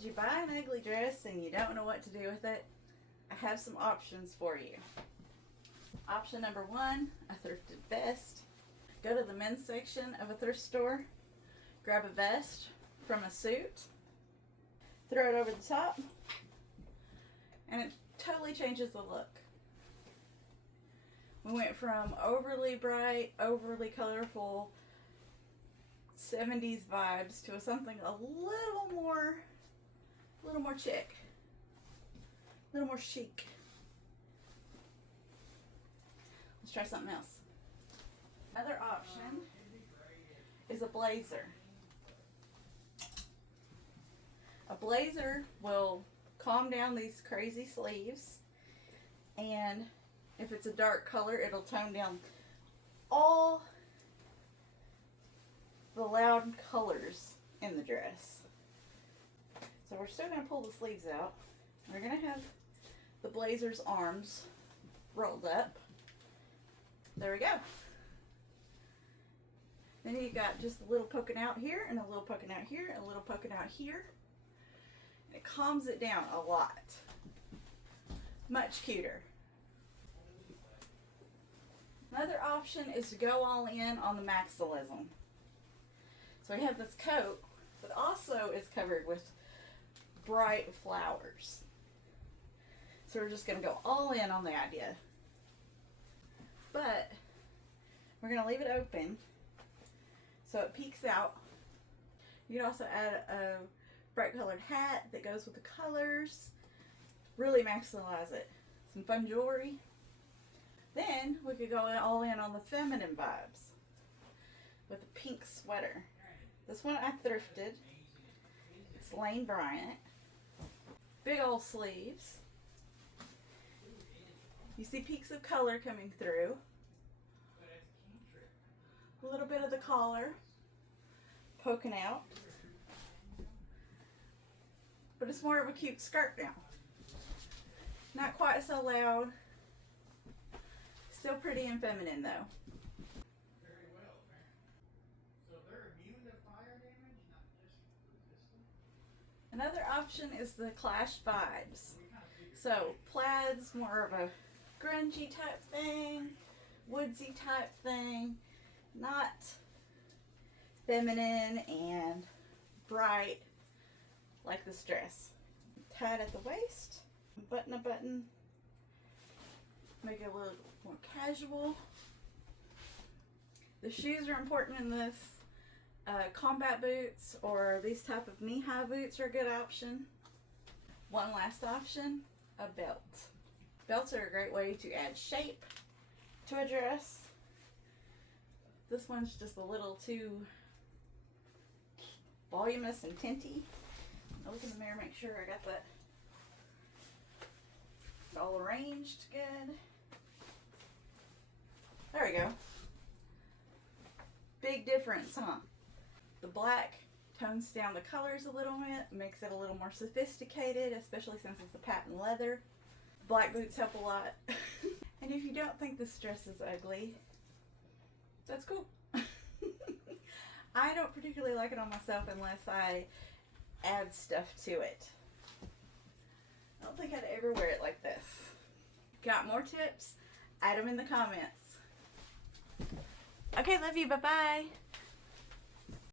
Did you buy an ugly dress and you don't know what to do with it? I have some options for you. Option number one, a thrifted vest. Go to the men's section of a thrift store, grab a vest from a suit, throw it over the top, and it totally changes the look. We went from overly bright, overly colorful 70s vibes to something a little more chic, a little more chic. Let's try something else. Another option is a blazer. A blazer will calm down these crazy sleeves, and if it's a dark color, it'll tone down all the loud colors in the dress. So we're still going to pull the sleeves out. We're going to have the blazer's arms rolled up. There we go. Then you got just a little poking out here, and a little poking out here, and a little poking out here. And it calms it down a lot. Much cuter. Another option is to go all in on the maximalism. So we have this coat that also is covered with bright flowers. So we're just going to go all in on the idea. But we're going to leave it open so it peeks out. You can also add a bright colored hat that goes with the colors. Really maximize it. Some fun jewelry. Then we could go all in on the feminine vibes with a pink sweater. This one I thrifted. It's Lane Bryant. Big old sleeves. You see peaks of color coming through. A little bit of the collar poking out. But it's more of a cute skirt now. Not quite so loud. Still pretty and feminine though. Very well. So they're immune to fire damage, not just resistant? Another option is the Clash vibes. So plaid's more of a grungy type thing, woodsy type thing, not feminine and bright like this dress. Tied at the waist, button a button, make it a little more casual. The shoes are important in this. Combat boots or these type of knee-high boots are a good option. One last option, a belt. Belts are a great way to add shape to a dress. This one's just a little too voluminous and tinty. I'll look in the mirror, make sure I got that all arranged good. There we go. Big difference, huh? The black tones down the colors a little bit, makes it a little more sophisticated, especially since it's a patent leather. Black boots help a lot. And if you don't think this dress is ugly, that's cool. I don't particularly like it on myself unless I add stuff to it. I don't think I'd ever wear it like this. Got more tips? Add them in the comments. Okay, love you. Bye-bye.